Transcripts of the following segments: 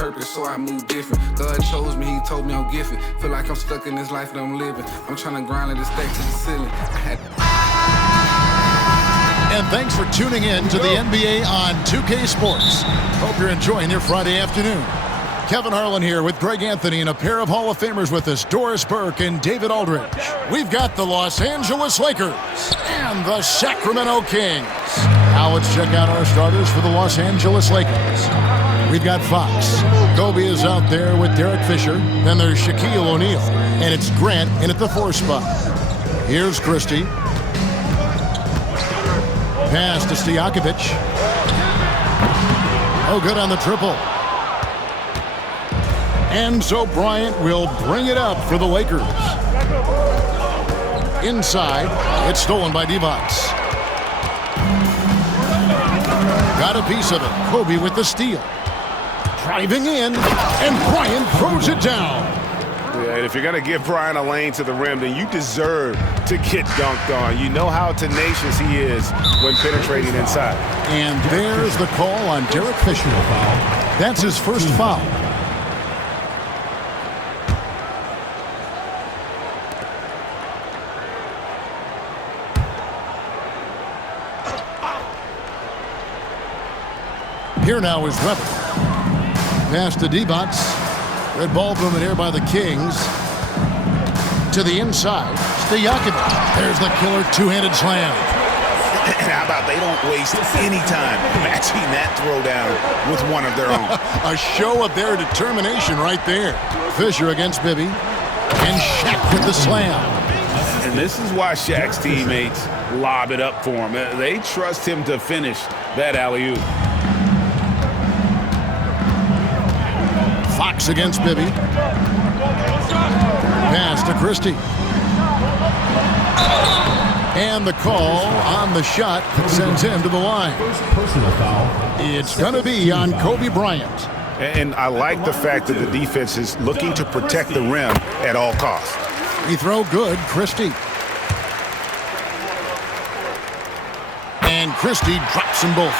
purpose, so I move different. God chose me, he told me I'm gifted. Feel like I'm stuck in this life that I'm living. I'm trying to grind it stack to the ceiling. And thanks for tuning in to the NBA on 2K Sports. Hope you're enjoying your Friday afternoon. Kevin Harlan here with Greg Anthony and a pair of Hall of Famers with us, Doris Burke and David Aldridge. We've got the Los Angeles Lakers and the Sacramento Kings. Now let's check out our starters for the Los Angeles Lakers. We've got Fox. Kobe is out there with Derek Fisher. Then there's Shaquille O'Neal. And it's Grant in at the 4 spot. Here's Christie. Pass to Stojakovic. Oh, good on the triple. And so Bryant will bring it up for the Lakers. Inside, it's stolen by Divac. Got a piece of it. Kobe with the steal. Driving in, and Bryant throws it down. Yeah, and if you're going to give Bryant a lane to the rim, then you deserve to get dunked on. You know how tenacious he is when penetrating inside. And there's the call on Derek Fisher. That's his first foul. Here now is Weber. Pass to Divac. Red ball movement here by the Kings. To the inside. Stojakovic. There's the killer two-handed slam. And how about they don't waste any time matching that throwdown with one of their own. A show of their determination right there. Fisher against Bibby. And Shaq with the slam. And this is why Shaq's teammates lob it up for him. They trust him to finish that alley-oop. Fox against Bibby. Pass to Christie. And the call on the shot that sends him to the line. Personal foul. It's going to be on Kobe Bryant. And I like the fact that the defense is looking to protect the rim at all costs. He throw good, Christie. And Christie drops them both.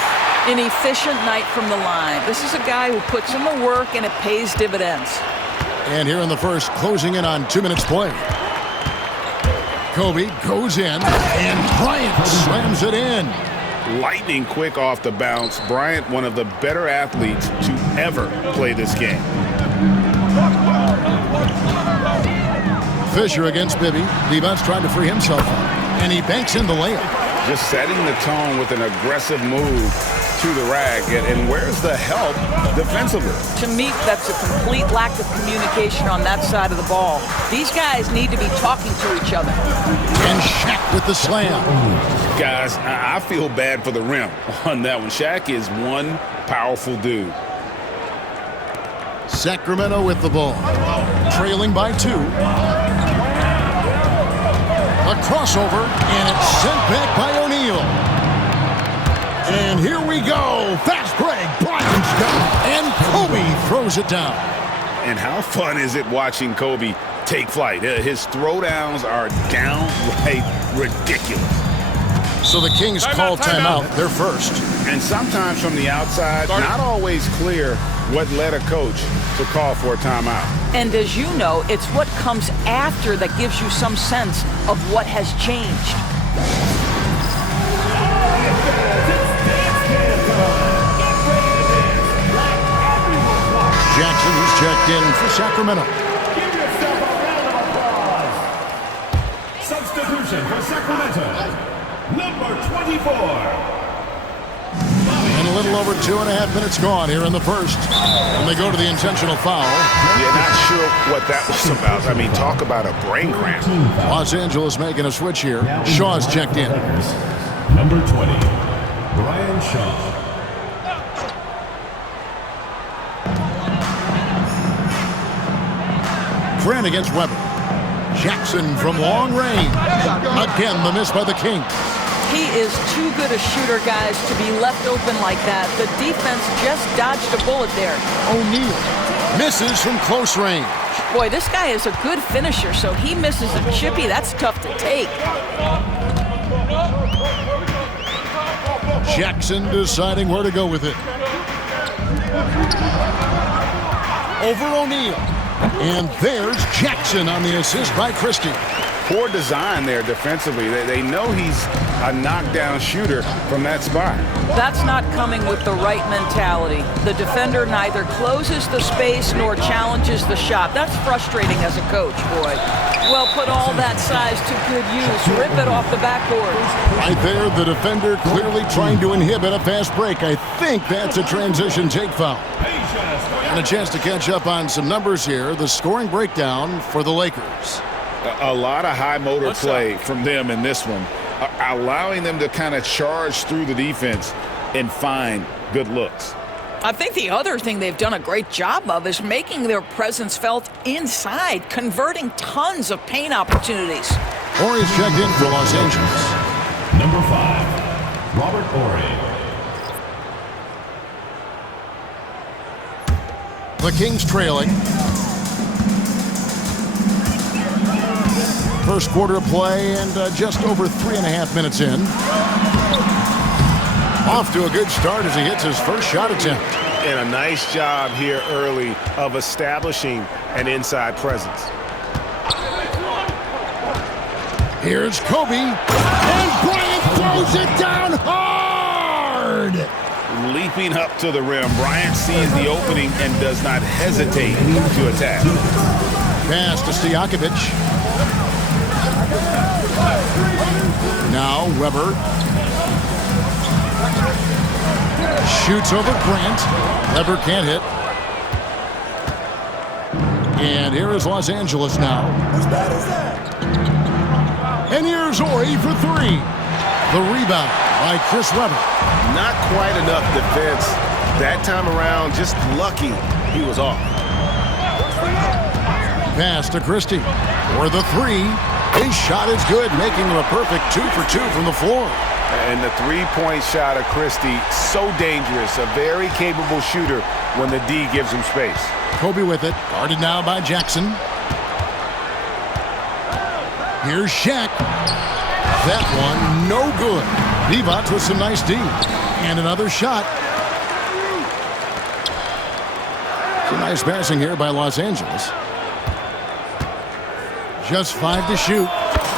An efficient night from the line. This is a guy who puts in the work and it pays dividends. And here in the first, closing in on 2 minutes play. Kobe goes in, and Bryant slams it in. Lightning quick off the bounce. Bryant, one of the better athletes to ever play this game. Fisher against Bibby. Divac trying to free himself up, and he banks in the layup. Just setting the tone with an aggressive move to the rack. And where's the help defensively? To me, that's a complete lack of communication on that side of the ball. These guys need to be talking to each other. And Shaq with the slam. Guys, I feel bad for the rim on that one. Shaq is one powerful dude. Sacramento with the ball. Trailing by 2. A crossover, and it's sent back by O'Neal. And here we go. Fast break. Bryant's got it. And Kobe throws it down. And how fun is it watching Kobe take flight? His throwdowns are downright ridiculous. So the Kings call timeout. They're first. And sometimes from the outside, not always clear what led a coach to call for a timeout. And as you know, it's what comes after that gives you some sense of what has changed. Jackson is checked in for Sacramento. Give yourself a round of applause. Substitution for Sacramento, number 24. And a little over 2.5 minutes gone here in the first. And they go to the intentional foul. Yeah, not sure what that was about. I mean, talk about a brain cramp. Los Angeles making a switch here. Shaw's checked in. Number 20, Brian Shaw. Grant against Weber. Jackson from long range. Again, the miss by the Kings. He is too good a shooter, guys, to be left open like that. The defense just dodged a bullet there. O'Neal misses from close range. Boy, this guy is a good finisher, so he misses a chippy. That's tough to take. Jackson deciding where to go with it. over O'Neal. And there's Jackson on the assist by Christie. Poor design there defensively. They know he's a knockdown shooter from that spot. That's not coming with the right mentality. The defender neither closes the space nor challenges the shot. That's frustrating as a coach, boy. Well, put all that size to good use. Rip it off the backboard. Right there, the defender clearly trying to inhibit a fast break. I think that's a transition take foul. And a chance to catch up on some numbers here. The scoring breakdown for the Lakers. A lot of high motor play from them in this one, allowing them to kind of charge through the defense and find good looks. I think the other thing they've done a great job of is making their presence felt inside, converting tons of paint opportunities. Horry's checked in for Los Angeles. Number 5, Robert Horry. The Kings trailing. First quarter of play and just over 3.5 minutes in. Off to a good start as he hits his first shot attempt. And a nice job here early of establishing an inside presence. Here's Kobe. And Bryant throws it down hard. Leaping up to the rim, Bryant sees the opening and does not hesitate to attack. Pass to Stojakovic. Now Weber shoots over Grant. Weber can't hit. And here is Los Angeles now. And here's Horry for three. The rebound by Chris Weber. Not quite enough defense that time around. Just lucky he was off. Pass to Christie for the three. His shot is good, making him a perfect 2 for 2 from the floor. And the three-point shot of Christie, so dangerous. A very capable shooter when the D gives him space. Kobe with it, guarded now by Jackson. Here's Shaq. That one, no good. Divac with some nice D. And another shot. Some nice passing here by Los Angeles. Just 5 to shoot.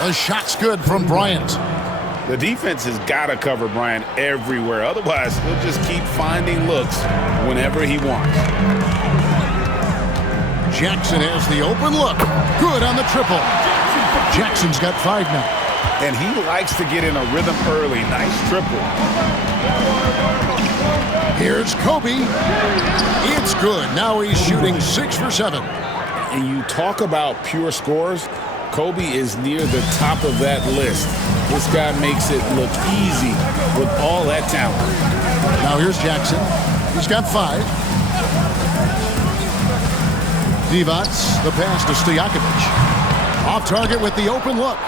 The shot's good from Bryant. The defense has got to cover Bryant everywhere. Otherwise, he'll just keep finding looks whenever he wants. Jackson has the open look. Good on the triple. Jackson's got 5 now. And he likes to get in a rhythm early. Nice triple. Here's Kobe. It's good. Now he's shooting 6 for 7. And you talk about pure scores, Kobe is near the top of that list. This guy makes it look easy with all that talent. Now here's Jackson. He's got 5. Divac, the pass to Stojakovic. Off target with the open look.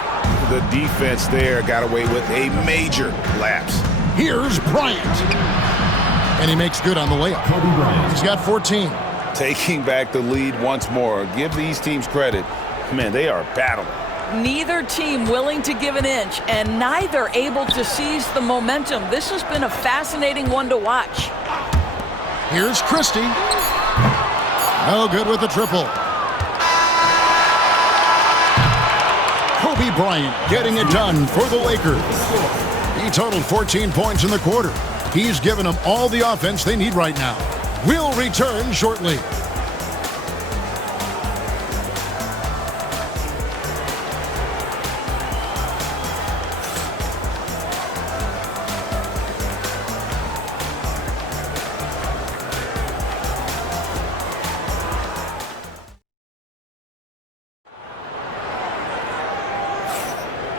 The defense there got away with a major lapse. Here's Bryant. And he makes good on the layup. Kobe Bryant. He's got 14. Taking back the lead once more. Give these teams credit. Man, they are battling. Neither team willing to give an inch and neither able to seize the momentum. This has been a fascinating one to watch. Here's Christie. No good with the triple. Kobe Bryant getting it done for the Lakers. He totaled 14 points in the quarter. He's given them all the offense they need right now. We'll return shortly.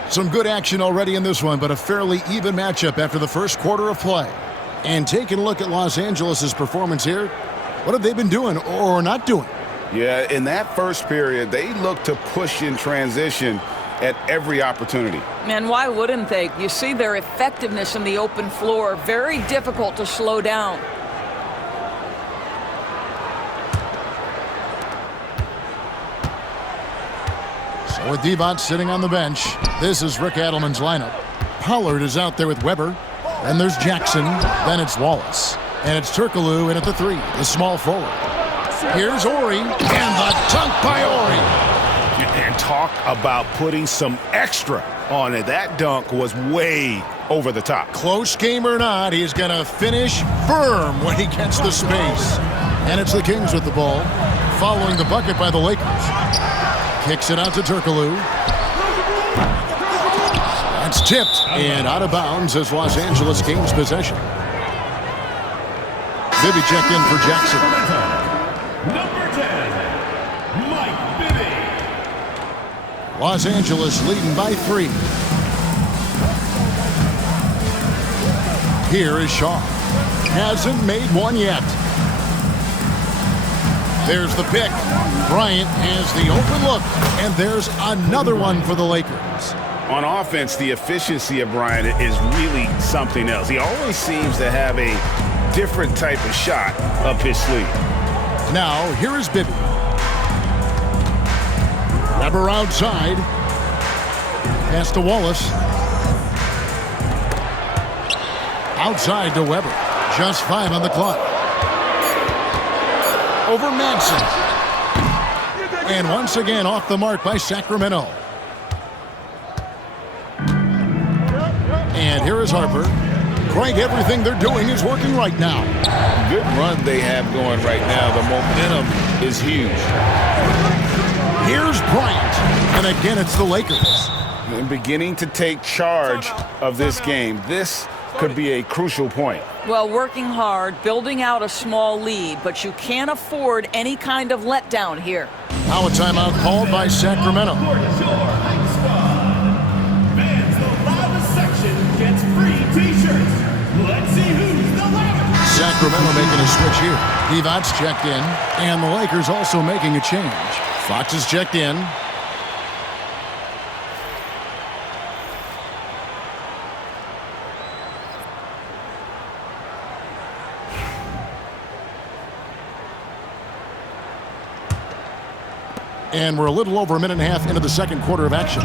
Some good action already in this one, but a fairly even matchup after the first quarter of play. And taking a look at Los Angeles' performance here, what have they been doing or not doing? Yeah, in that first period, they looked to push in transition at every opportunity. And why wouldn't they? You see their effectiveness in the open floor. Very difficult to slow down. So with Divac sitting on the bench, this is Rick Adelman's lineup. Pollard is out there with Weber. Then there's Jackson. Then it's Wallace. And it's Turkoglu in at the 3, the small forward. Here's Ori, and the dunk by Ori. And talk about putting some extra on it. That dunk was way over the top. Close game or not, he's going to finish firm when he gets the space. And it's the Kings with the ball, following the bucket by the Lakers. Kicks it out to Turkoglu. That's tipped and out of bounds as Los Angeles gains possession. Bibby checked in for Jackson. Number 10, Mike Bibby. Los Angeles leading by 3. Here is Shaw. Hasn't made one yet. There's the pick. Bryant has the open look, and there's another one for the Lakers. On offense, the efficiency of Bryant is really something else. He always seems to have a different type of shot up his sleeve. Now, here is Bibby. Weber outside. Pass to Wallace. Outside to Weber. Just 5 on the clock. Over Madsen. And once again off the mark by Sacramento. And here is Harper. Craig, everything they're doing is working right now. Good run they have going right now. The momentum is huge. Here's Bryant. And again, it's the Lakers. And beginning to take charge of this game. This could be a crucial point. Well, working hard, building out a small lead, but you can't afford any kind of letdown here. Now a timeout called by Sacramento. Fans, the loudest section gets free t-shirts. Let's see who's the loudest. Sacramento making a switch here. Divac checked in, and the Lakers also making a change. Fox is checked in. And we're a little over a minute and a half into the second quarter of action.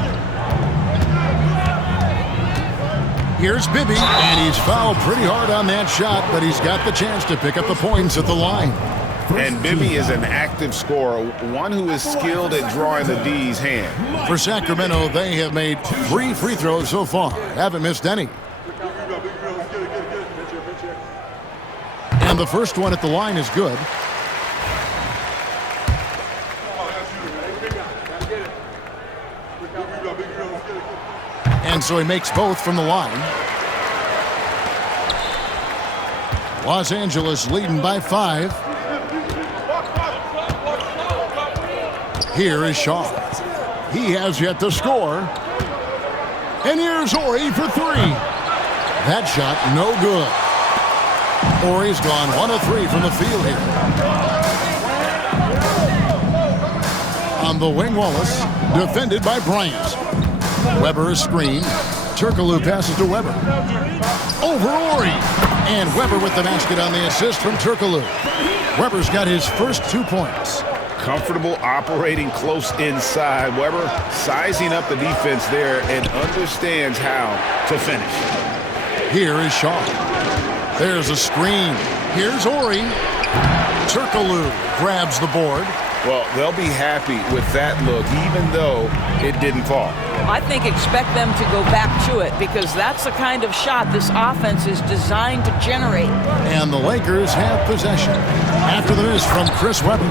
Here's Bibby, and he's fouled pretty hard on that shot, but he's got the chance to pick up the points at the line. And Bibby is an active scorer, one who is skilled at drawing the D's hand. For Sacramento, they have made 3 free throws so far. Haven't missed any. And the first one at the line is good. And so he makes both from the line. Los Angeles leading by 5. Here is Shaw. He has yet to score. And here's Ori for 3. That shot, no good. Ori's gone 1 of 3 from the field here. On the wing, Wallace, defended by Bryant. Weber is screened. Turkoglu passes to Weber. Over Ori. And Weber with the basket on the assist from Turkoglu. Weber's got his first 2 points. Comfortable operating close inside. Weber sizing up the defense there and understands how to finish. Here is Shaw. There's a screen. Here's Ori. Turkoglu grabs the board. Well, they'll be happy with that look, even though it didn't fall. I think expect them to go back to it because that's the kind of shot this offense is designed to generate. And the Lakers have possession. After the miss from Chris Webber,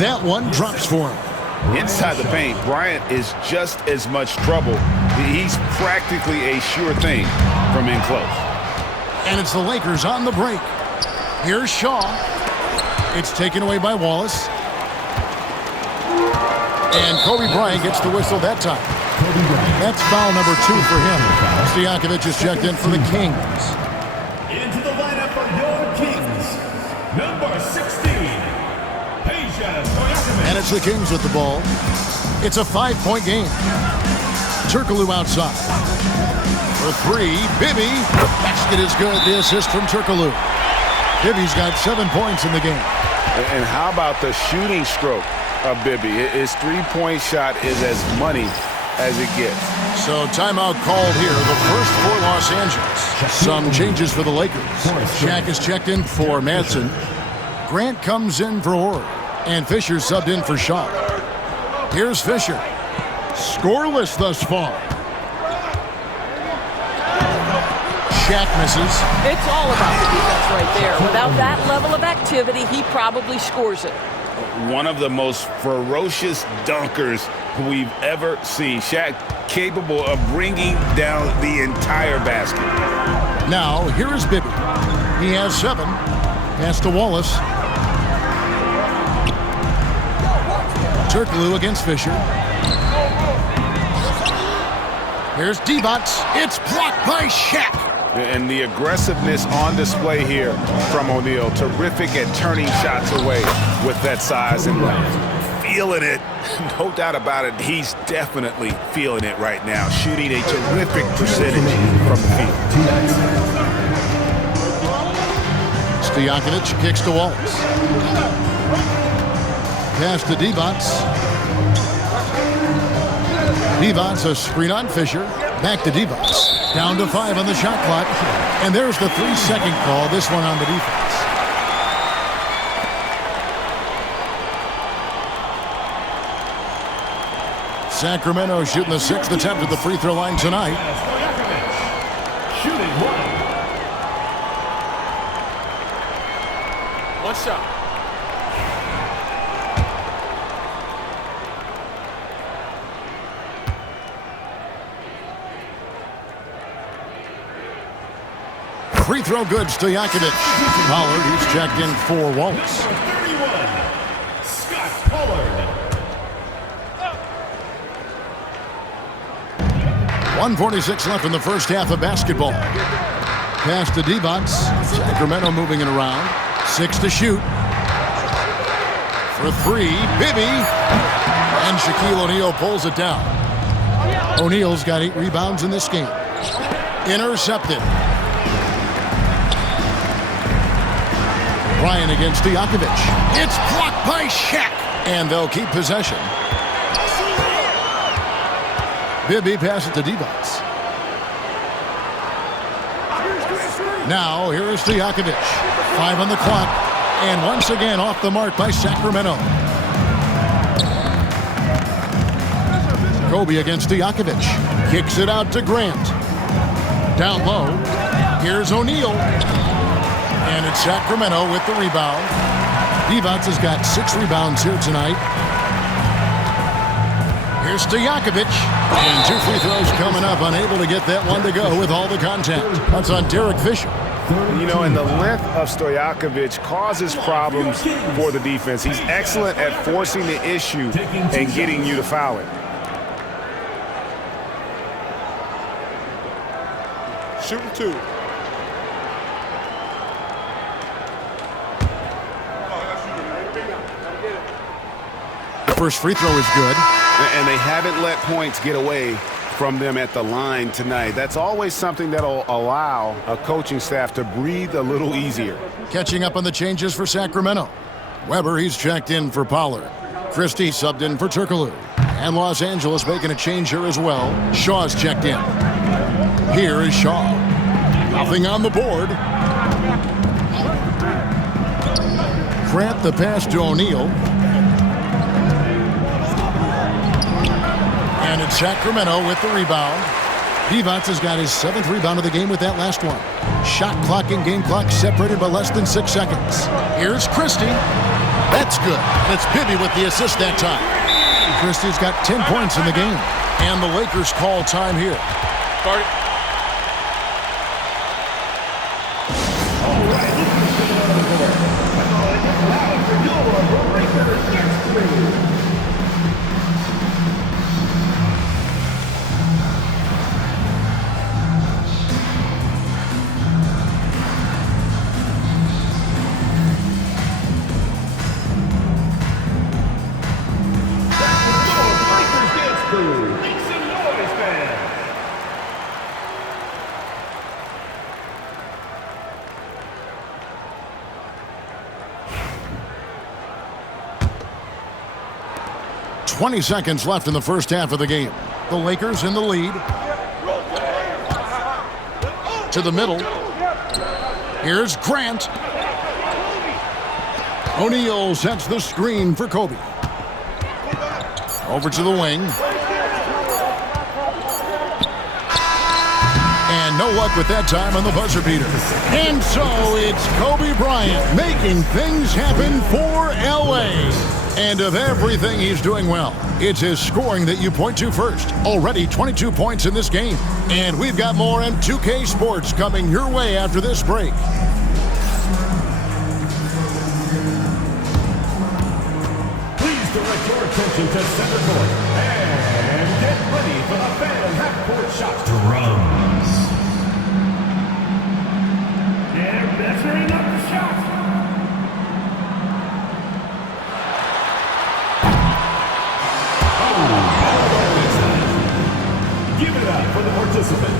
that one drops for him. Inside the paint, Bryant is just as much trouble. He's practically a sure thing from in close. And it's the Lakers on the break. Here's Shaw. It's taken away by Wallace. And Kobe Bryant gets the whistle that time. That's foul number 2 for him. Stojakovic is checked in for the Kings. Into the lineup for your Kings, number 16, And it's the Kings with the ball. It's a 5-point game. Turkoglu outside. For 3, Bibby. The basket is good. The assist from Turkoglu. Bibby's got 7 points in the game. And how about the shooting stroke of Bibby? His 3-point shot is as money as it gets. So timeout called here, the first for Los Angeles. Some changes for the Lakers. Shaq is checked in for Madsen. Grant comes in for Ori. And Fisher subbed in for Shaw. Here's Fisher. Scoreless thus far. Shaq misses. It's all about the defense right there. Without that level of activity, he probably scores it. One of the most ferocious dunkers we've ever seen. Shaq capable of bringing down the entire basket. Now, here is Bibby. He has 7. Pass to Wallace. Turkoglu against Fisher. Here's Divac. It's blocked by Shaq. And the aggressiveness on display here from O'Neal. Terrific at turning shots away with that size and feeling it. No doubt about it. He's definitely feeling it right now. Shooting a terrific percentage from the field. Stojakovic kicks to Wallace. Pass to Divac. Divac a screen on Fisher. Back to Divac. Down to 5 on the shot clock. And there's the 3-second call. This one on the defense. Sacramento shooting the 6th attempt at the free throw line tonight. Shooting 1. One shot. Free throw good, Stojakovic. Pollard, he's checked in for Wallace. 31, Scott Pollard. 1:46 left in the first half of basketball. Pass to Divac. Sacramento moving it around. 6 to shoot. For 3, Bibby. And Shaquille O'Neal pulls it down. O'Neal's got 8 rebounds in this game. Intercepted. Ryan against Stojakovic. It's blocked by Shaq. And they'll keep possession. Bibby passes to Divac. Now, here is Stojakovic. 5 on the clock. And once again off the mark by Sacramento. Kobe against Stojakovic. Kicks it out to Grant. Down low. Here's O'Neal. And it's Sacramento with the rebound. Divac has got 6 rebounds here tonight. Here's Stojakovic. And 2 free throws coming up. Unable to get that one to go with all the contact. That's on Derek Fisher. You know, and the length of Stojakovic causes problems for the defense. He's excellent at forcing the issue and getting you to foul it. Shooting 2. The first free throw is good. And they haven't let points get away from them at the line tonight. That's always something that'll allow a coaching staff to breathe a little easier. Catching up on the changes for Sacramento. Weber, he's checked in for Pollard. Christie subbed in for Turkoglu. And Los Angeles making a change here as well. Shaw's checked in. Here is Shaw. Nothing on the board. Grant the pass to O'Neal. And it's Sacramento with the rebound. Divac has got his 7th rebound of the game with that last one. Shot clock and game clock separated by less than 6 seconds. Here's Christie. That's good. It's Bibby with the assist that time. Christie's got 10 points in the game. And the Lakers call time here. Start it. .20 seconds left in the first half of the game. The Lakers in the lead. To the middle. Here's Grant. O'Neal sets the screen for Kobe. Over to the wing. And no luck with that time on the buzzer beater. And so it's Kobe Bryant making things happen for LA. And of everything he's doing well, it's his scoring that you point to first. Already 22 points in this game. And we've got more in 2K Sports coming your way after this break. Please direct your attention to center court. And get ready for the fan half-court shot. Drums. They're measuring up the shot. Give it up for the participant.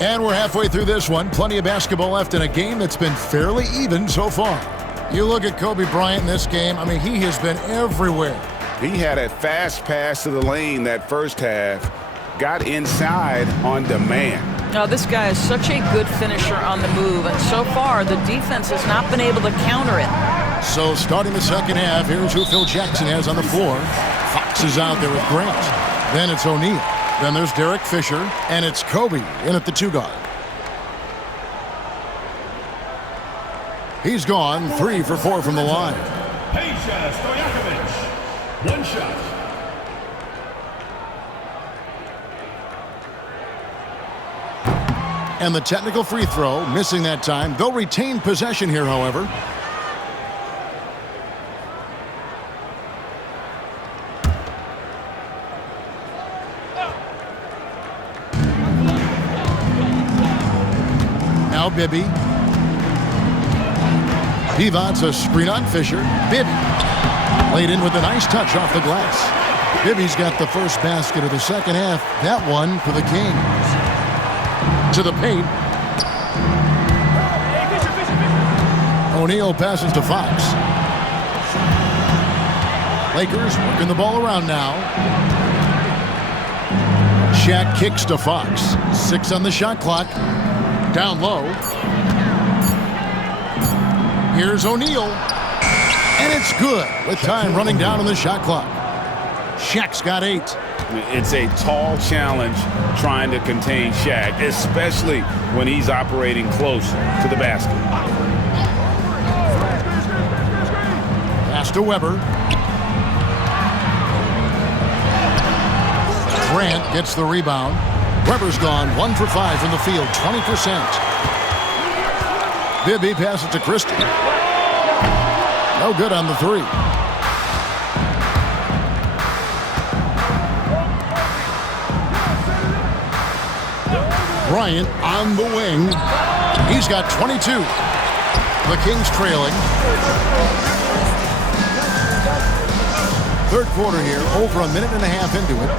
And we're halfway through this one. Plenty of basketball left in a game that's been fairly even so far. You look at Kobe Bryant in this game, I mean, he has been everywhere. He had a fast pass to the lane that first half, got inside on demand. Now, this guy is such a good finisher on the move, and so far the defense has not been able to counter it. So starting the second half, here's who Phil Jackson has on the floor. Fox is out there with Grant. Then it's O'Neal. Then there's Derek Fisher, and it's Kobe in at the 2 guard. He's gone 3 for 4 from the line. Peja Stojakovic. One shot. And the technical free throw, missing that time. They'll retain possession here, however. Now Bibby. Pivot's a screen on Fisher. Bibby laid in with a nice touch off the glass. Bibby's got the first basket of the second half. That one for the Kings. To the paint. O'Neal passes to Fox. Lakers working the ball around now. Shaq kicks to Fox. 6 on the shot clock. Down low. Here's O'Neal. And it's good with time running down on the shot clock. Shaq's got 8. It's a tall challenge trying to contain Shaq, especially when he's operating close to the basket. Pass to Weber. Grant gets the rebound. Weber's gone 1 for 5 from the field, 20%. Bibby passes to Christie. No good on the 3. Bryant on the wing. He's got 22. The Kings trailing. Third quarter here, over a minute and a half into it.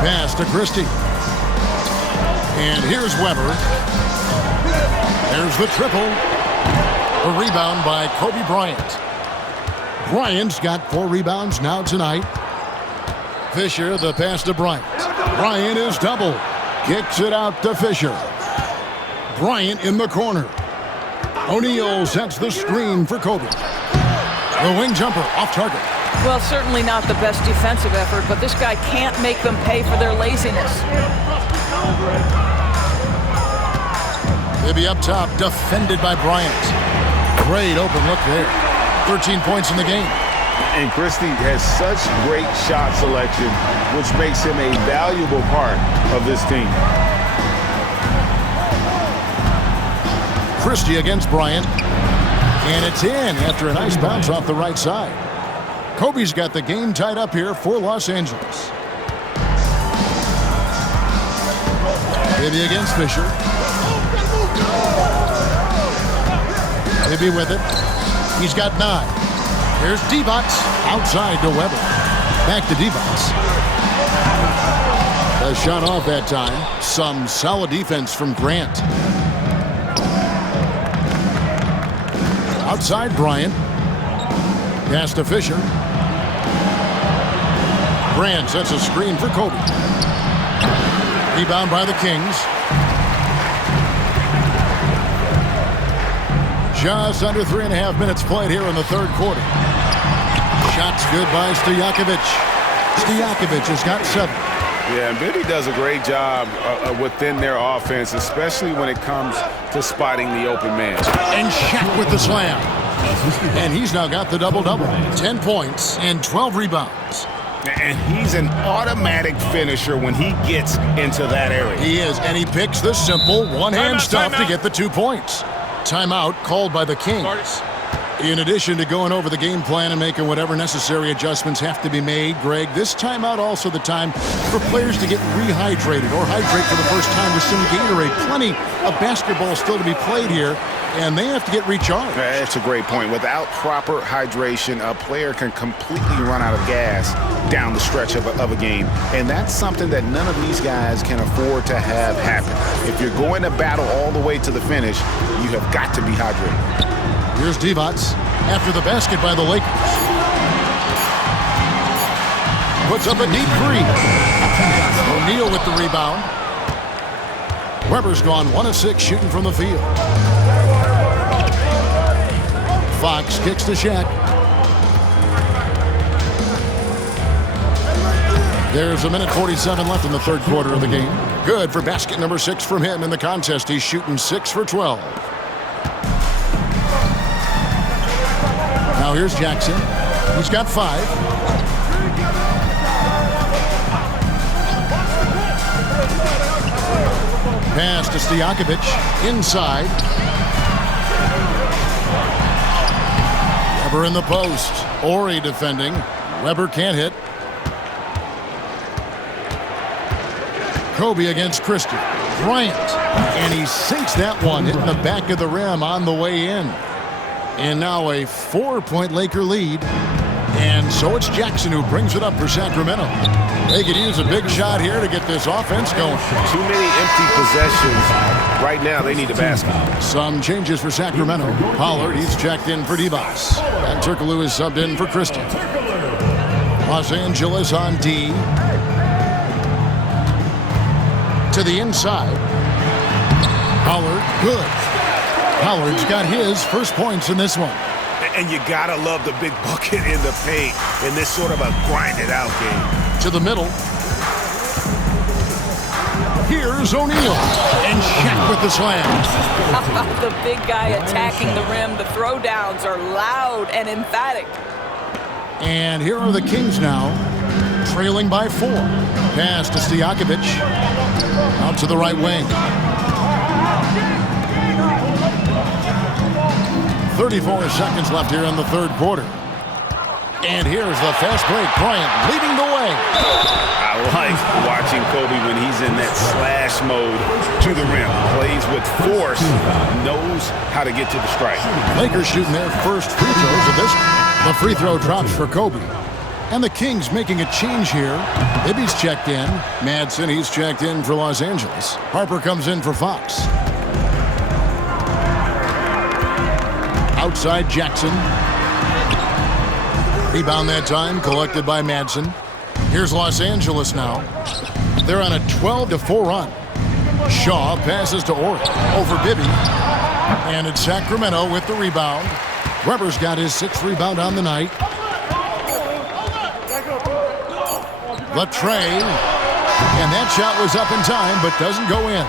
Pass to Christie. And here's Weber. There's the triple. The rebound by Kobe Bryant. Bryant's got 4 rebounds now tonight. Fisher, the pass to Bryant. Bryant is double. Kicks it out to Fisher. Bryant in the corner. O'Neal sets the screen for Kobe. The wing jumper off target. Well, certainly not the best defensive effort, but this guy can't make them pay for their laziness. Bibby up top, defended by Bryant. Great open look there. 13 points in the game. And Christie has such great shot selection, which makes him a valuable part of this team. Christie against Bryant. And it's in after a nice bounce off the right side. Kobe's got the game tied up here for Los Angeles. Bibby against Fisher. Bibby with it. He's got 9. Here's Divac outside to Weber. Back to Divac. A shot off that time. Some solid defense from Grant. Outside Bryant. Pass to Fisher. Grant sets a screen for Kobe. Rebound by the Kings. Just under 3.5 minutes played here in the third quarter. Shots good by Stojakovic. Stojakovic has got 7. Yeah, and Bibby does a great job within their offense, especially when it comes to spotting the open man. And Shaq with the slam. And he's now got the double-double. 10 points and 12 rebounds. And he's an automatic finisher when he gets into that area. He is, and he picks the simple one-hand stuff to get the 2 points. Timeout called by the Kings. In addition to going over the game plan and making whatever necessary adjustments have to be made, Greg, this timeout also the time for players to get rehydrated or hydrate for the first time with some Gatorade. Plenty of basketball still to be played here, and they have to get recharged. That's a great point. Without proper hydration, a player can completely run out of gas down the stretch of a game, and that's something that none of these guys can afford to have happen. If you're going to battle all the way to the finish, you have got to be hydrated. Here's Divac after the basket by the Lakers. Puts up a deep 3. O'Neal with the rebound. Weber's gone 1 of 6 shooting from the field. Fox kicks to Shaq. There's 1:47 left in the third quarter of the game. Good for basket number 6 from him in the contest. He's shooting 6 for 12. Now here's Jackson. He's got 5. Pass to Stojakovic. Inside. Weber in the post. Ori defending. Weber can't hit. Kobe against Christian. Bryant. And he sinks that one, hitting the back of the rim on the way in. And now a 4-point Laker lead. And so it's Jackson who brings it up for Sacramento. They could use a big shot here to get this offense going. Too many empty possessions. Right now, they need a basket. Some changes for Sacramento. Pollard, he's checked in for Divac. And Turkoglu is subbed in for Christian. Los Angeles on D. To the inside. Pollard, good. Pollard's got his first points in this one. And you gotta love the big bucket in the paint in this sort of a grinded-out game. To the middle. Here's O'Neal. And Shaq with the slam. The big guy attacking the rim. The throwdowns are loud and emphatic. And here are the Kings now, trailing by 4. Pass to Stojakovic. Out to the right wing. 34 seconds left here in the third quarter. And here's the fast break. Bryant leading the way. I like watching Kobe when he's in that slash mode to the rim. Plays with force, knows how to get to the strike. Lakers shooting their first free throws of this. The free throw drops for Kobe. And the Kings making a change here. Ibby's checked in. Madsen, he's checked in for Los Angeles. Harper comes in for Fox. Outside Jackson. Rebound that time collected by Madsen. Here's Los Angeles now. They're on a 12-4 run. Shaw passes to Ori over Bibby. And it's Sacramento with the rebound. Weber's got his 6th rebound on the night. Latre. And that shot was up in time but doesn't go in.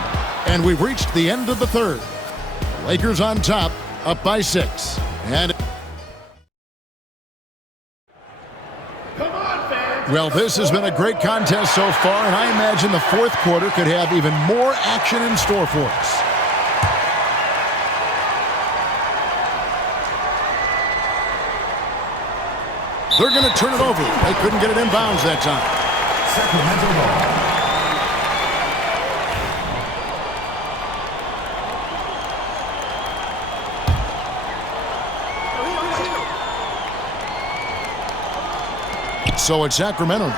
And we've reached the end of the third. Lakers on top, up by 6. And well, this has been a great contest so far, and I imagine the fourth quarter could have even more action in store for us. They're going to turn it over. They couldn't get it inbounds that time. Sacramento ball. So it's Sacramento.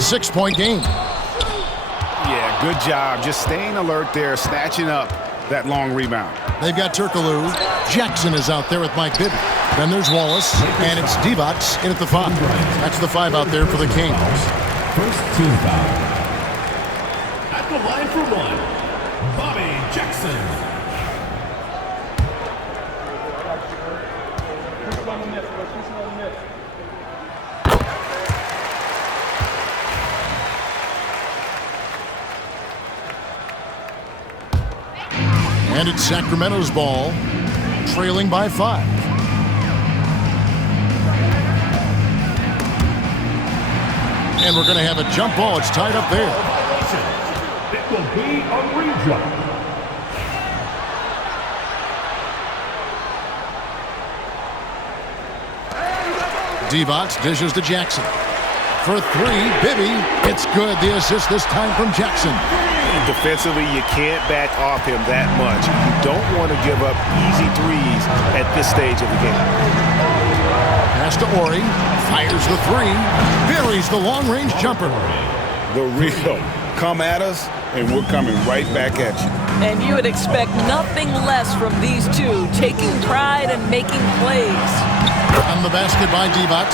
6-point game. Yeah, good job. Just staying alert there, snatching up that long rebound. They've got Turkoglu. Jackson is out there with Mike Bibby. Then there's Wallace, and it's Divac in at the 5. That's the 5 out there for the Kings. First team foul. At the line for 1, Bobby Jackson. And it's Sacramento's ball, trailing by 5. And we're going to have a jump ball. It's tied up there. It will be a re-jump. Divac dishes to Jackson. For 3, Bibby. It's good. The assist this time from Jackson. Defensively, you can't back off him that much. You don't want to give up easy threes at this stage of the game. Pass to Ori. Fires the 3. Buries the long-range jumper. The real. Come at us, and we're coming right back at you. And you would expect nothing less from these two, taking pride and making plays. On the basket by Divac.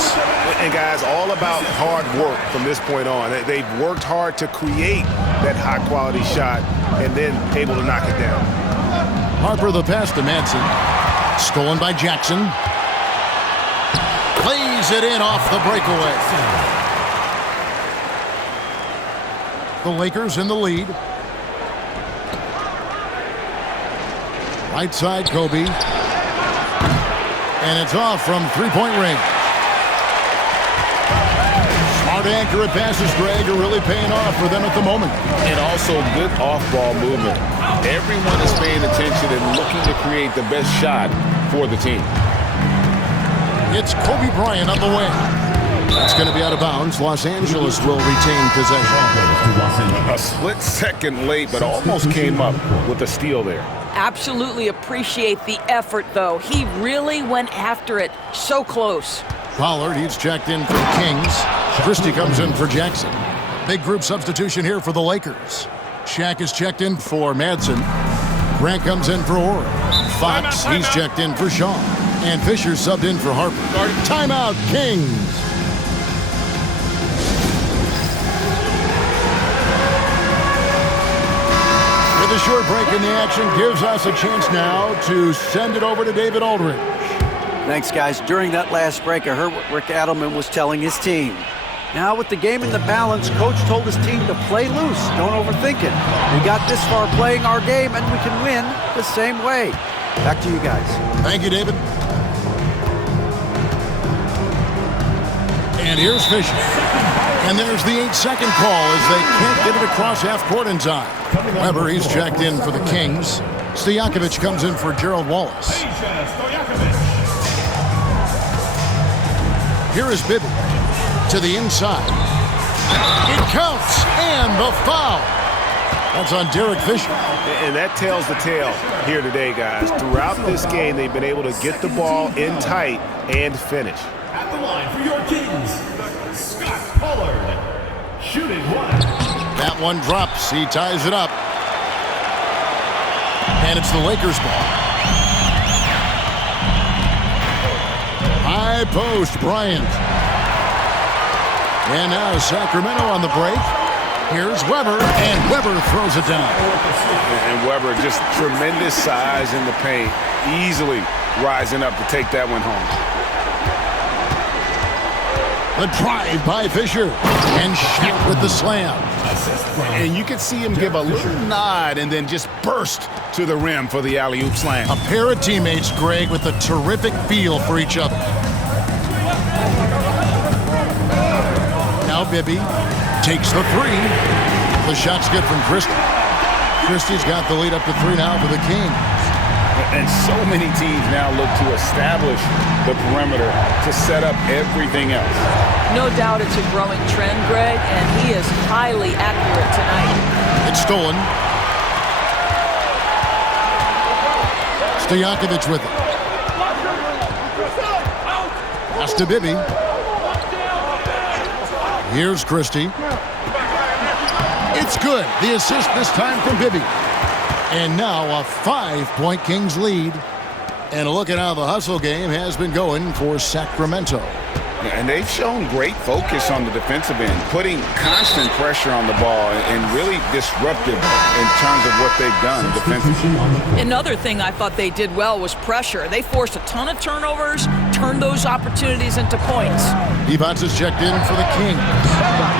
And guys, all about hard work from this point on. They've worked hard to create that high-quality shot and then able to knock it down. Harper the pass to Madsen. Stolen by Jackson. Plays it in off the breakaway. The Lakers in the lead. Right side, Kobe. And it's off from 3-point range. Smart accurate passes, Greg, are really paying off for them at the moment. And also good off-ball movement. Everyone is paying attention and looking to create the best shot for the team. It's Kobe Bryant on the wing. It's going to be out of bounds. Los Angeles will retain possession. A split second late, but almost came up with a steal there. Absolutely appreciate the effort, though. He really went after it. So close. Pollard, he's checked in for the Kings. Christie comes in for Jackson. Big group substitution here for the Lakers. Shaq is checked in for Madsen. Grant comes in for Orr. Fox, he's checked in for Shaw. And Fisher subbed in for Harper. Timeout, Kings. With a short break in the action gives us a chance now to send it over to David Aldridge. Thanks, guys. During that last break, I heard what Rick Adelman was telling his team. Now, with the game in the balance, Coach told his team to play loose. Don't overthink it. We got this far playing our game, and we can win the same way. Back to you guys. Thank you, David. And here's Fisher. And there's the 8-second call as they can't get it across half court in time. Weber, he's checked in for the Kings. Stojakovic comes in for Gerald Wallace. Here is Bibby to the inside. It counts, and the foul. That's on Derek Fisher. And that tells the tale here today, guys. Throughout this game, they've been able to get the ball in tight and finish. At the line for your Kings, Scott Pollard, shooting 1. That one drops. He ties it up. And it's the Lakers' ball. High post, Bryant. And now Sacramento on the break. Here's Weber, and Weber throws it down. And Weber, just tremendous size in the paint, easily rising up to take that one home. The drive by Fisher, and Shaq with the slam. And you can see him give a little nod and then just burst to the rim for the alley-oop slam. A pair of teammates, Greg, with a terrific feel for each other. Now Bibby takes the 3. The shot's good from Christie. Christie's got the lead up to 3 now for the Kings. And so many teams now look to establish the perimeter to set up everything else. No doubt it's a growing trend, Greg, and he is highly accurate tonight. It's stolen. Stojakovic with it. Pass to Bibby. Here's Christie. It's good. The assist this time from Bibby. And now a 5-point Kings lead. And a look at how the hustle game has been going for Sacramento. And they've shown great focus on the defensive end, putting constant pressure on the ball and really disruptive in terms of what they've done defensively. Another thing I thought they did well was pressure. They forced a ton of turnovers, turned those opportunities into points. Divac is checked in for the Kings.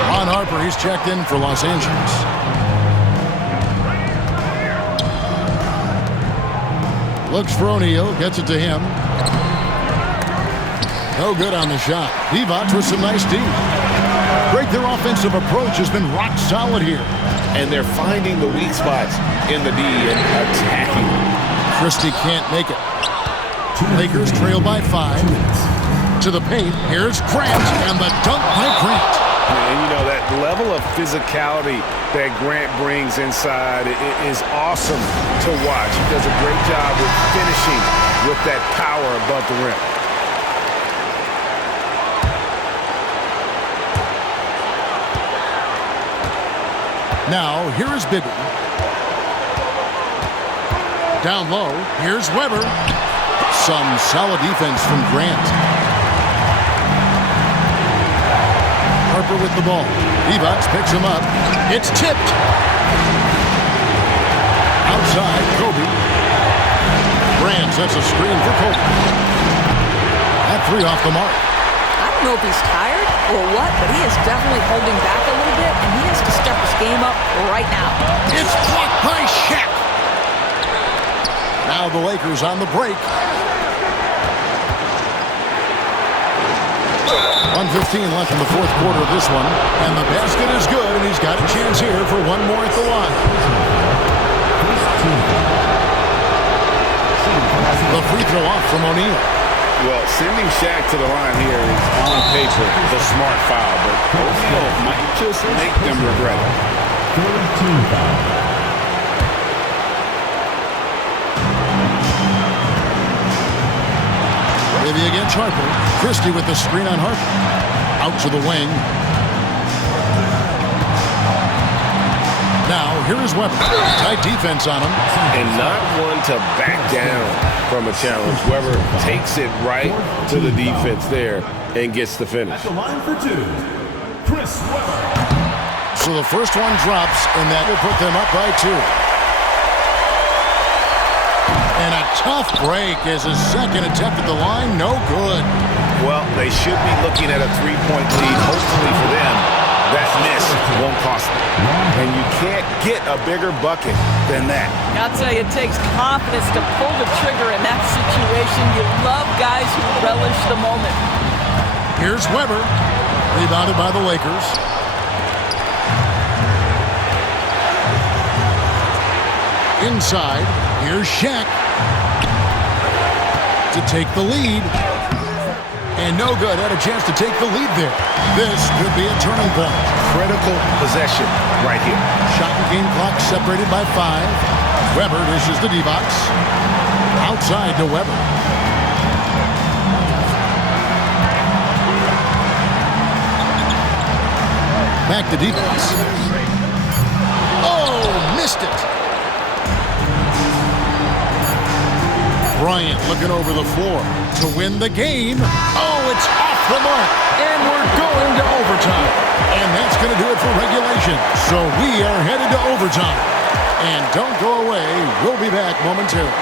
Ron Harper, he's checked in for Los Angeles. Looks for O'Neal, gets it to him. No good on the shot. Divac with some nice D. Great, their offensive approach has been rock solid here. And they're finding the weak spots in the D and attacking. Christie can't make it. Lakers trail by 5. To the paint, here's Grant, and the dunk by Grant. And you know, that level of physicality that Grant brings inside is awesome to watch. He does a great job with finishing with that power above the rim. Now, here is Bibby. Down low, here's Weber. Some solid defense from Grant. Harper with the ball. Divac picks him up. It's tipped. Outside, Kobe. Grant sets a screen for Kobe. That 3 off the mark. I don't know if he's tired or what, but he is definitely holding back a little bit, and he has to step his game up right now. It's blocked by Shaq. Now the Lakers on the break. 1:15 left in the fourth quarter of this one. And the basket is good, and he's got a chance here for one more at the line. The free throw off from O'Neal. Well, sending Shaq to the line here is on paper the smart foul, but O'Neal might just make them regret it. 13 foul. Maybe against Harper. Christie with the screen on Harper. Out to the wing. Now, here is Weber. Tight defense on him. And not one to back down from a challenge. Weber takes it right to the defense there and gets the finish. At the line for 2, Chris Weber. So the first one drops, and that will put them up by 2. And a tough break as his second attempt at the line, no good. Well, they should be looking at a 3-point lead, hopefully for them. That miss won't cost them. And you can't get a bigger bucket than that. I'll tell you, it takes confidence to pull the trigger in that situation. You love guys who relish the moment. Here's Weber, rebounded by the Lakers. Inside, here's Shaq to take the lead. And no good, had a chance to take the lead there. This could be a turning point. Critical possession right here. Shot and game clock separated by 5. Weber dishes to Divac. Outside to Weber. Back to Divac. Oh, missed it. Bryant looking over the floor to win the game. Oh, it's off the mark. And we're going to overtime. And that's going to do it for regulation. So we are headed to overtime. And don't go away. We'll be back momentarily.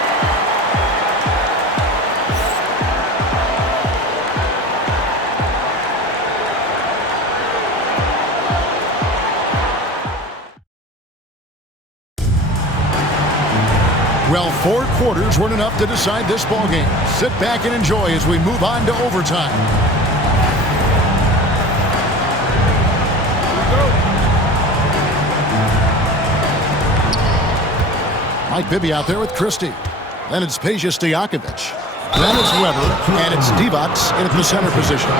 Well, 4 quarters weren't enough to decide this ball game. Sit back and enjoy as we move on to overtime. Mike Bibby out there with Christie. Then it's Peja Stojakovic. Then it's Weber, and it's Divac in the center position.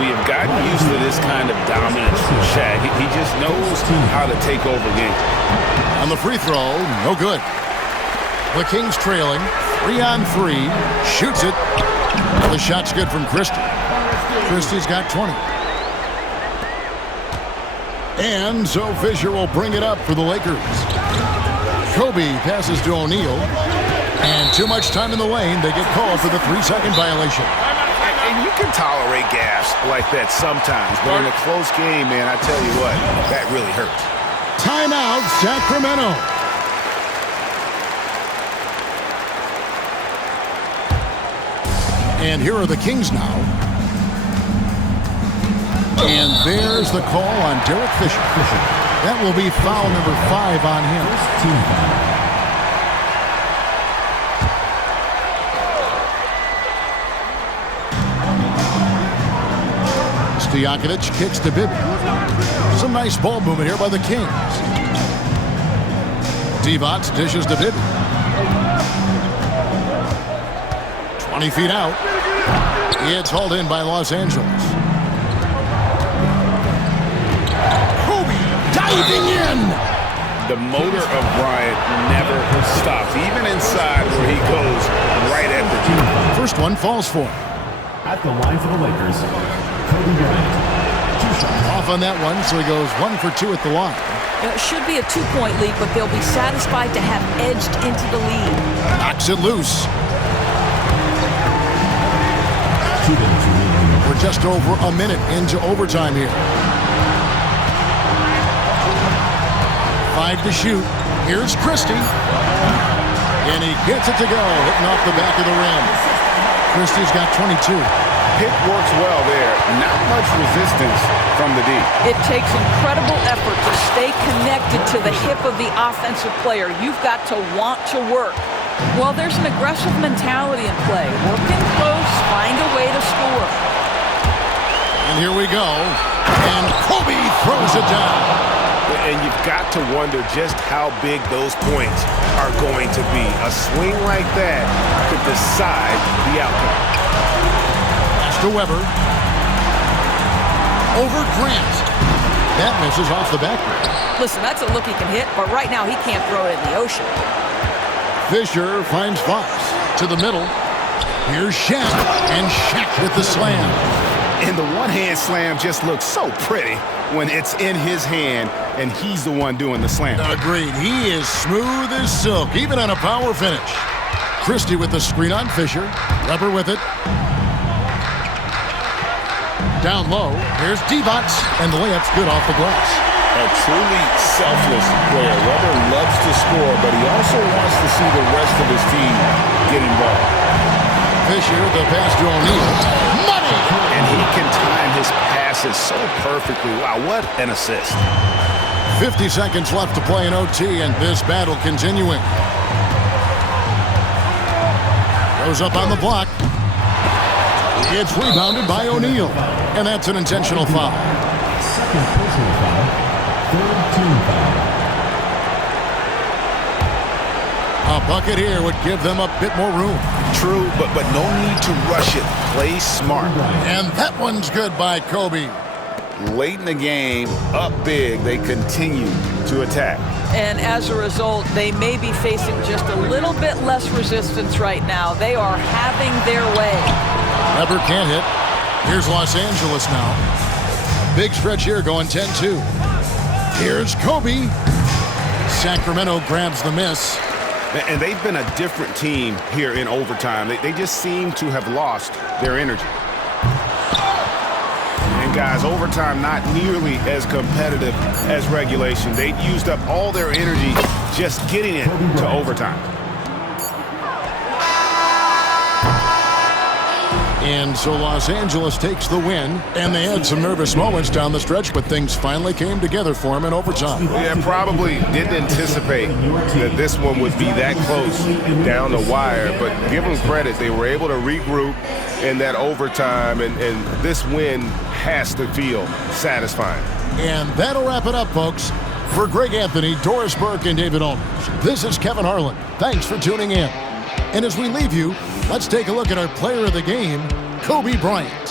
We have gotten used to this kind of dominance from Shaq. He just knows how to take over games. On the free throw, no good. The Kings trailing, 3-on-3, shoots it. The shot's good from Christie. Christie's got 20. And so Fisher will bring it up for the Lakers. Kobe passes to O'Neal. And too much time in the lane. They get called for the 3-second violation. And you can tolerate gaffes like that sometimes, but in a close game, man, I tell you what, that really hurts. Timeout, Sacramento. And here are the Kings now. And there's the call on Derek Fisher. That will be foul number 5 on him. Team foul. Stojakovic kicks to Bibby. Some nice ball movement here by the Kings. Divac dishes to Bibby. 20 feet out. It's hauled in by Los Angeles. Kobe diving in. The motor of Bryant never stops, even inside where he goes right at the key. First one falls for him. At the line for the Lakers, Kobe Bryant. 2 shots. Off on that one, so he goes 1 for 2 at the line. It should be a 2-point lead, but they'll be satisfied to have edged into the lead. Knocks it loose. 2 minutes remaining. We're just over a minute into overtime here. 5 to shoot. Here's Christie. And he gets it to go, hitting off the back of the rim. Christie's got 22. Pick works well there. Not much resistance from the D. It takes incredible effort to stay connected to the hip of the offensive player. You've got to want to work. Well, there's an aggressive mentality in play. Working close, find a way to score. And here we go. And Kobe throws it down. And you've got to wonder just how big those points are going to be. A swing like that could decide the outcome. Pass to Weber. Over Grant. That misses off the back. Listen, that's a look he can hit, but right now he can't throw it in the ocean. Fisher finds Fox to the middle. Here's Shaq, and Shaq with the slam. And the one-hand slam just looks so pretty when it's in his hand and he's the one doing the slam. Agreed. He is smooth as silk, even on a power finish. Christie with the screen on Fisher. Weber with it. Down low. Here's Divac, and the layup's good off the glass. A truly selfless player. Weber loves to score, but he also wants to see the rest of his team get involved. Fisher, the pass to O'Neal. Money! And he can time his passes so perfectly. Wow, what an assist. 50 seconds left to play in OT, and this battle continuing. Goes up on the block. It's rebounded by O'Neal, and that's an intentional foul. Second personal foul. Third team foul. A bucket here would give them a bit more room. True, but no need to rush it. Play smart. And that one's good by Kobe. Late in the game, up big, they continue to attack. And as a result, they may be facing just a little bit less resistance right now. They are having their way. Weber can't hit. Here's Los Angeles now. Big stretch here going 10-2. Here's Kobe. Sacramento grabs the miss. And they've been a different team here in overtime. They just seem to have lost their energy. And guys, overtime not nearly as competitive as regulation. They used up all their energy just getting it to overtime. And so Los Angeles takes the win, and they had some nervous moments down the stretch, but things finally came together for them in overtime. Yeah, probably didn't anticipate that this one would be that close down the wire, but give them credit. They were able to regroup in that overtime, and this win has to feel satisfying. And that'll wrap it up, folks. For Greg Anthony, Doris Burke, and David Olmers, this is Kevin Harlan. Thanks for tuning in. And as we leave you, let's take a look at our player of the game, Kobe Bryant.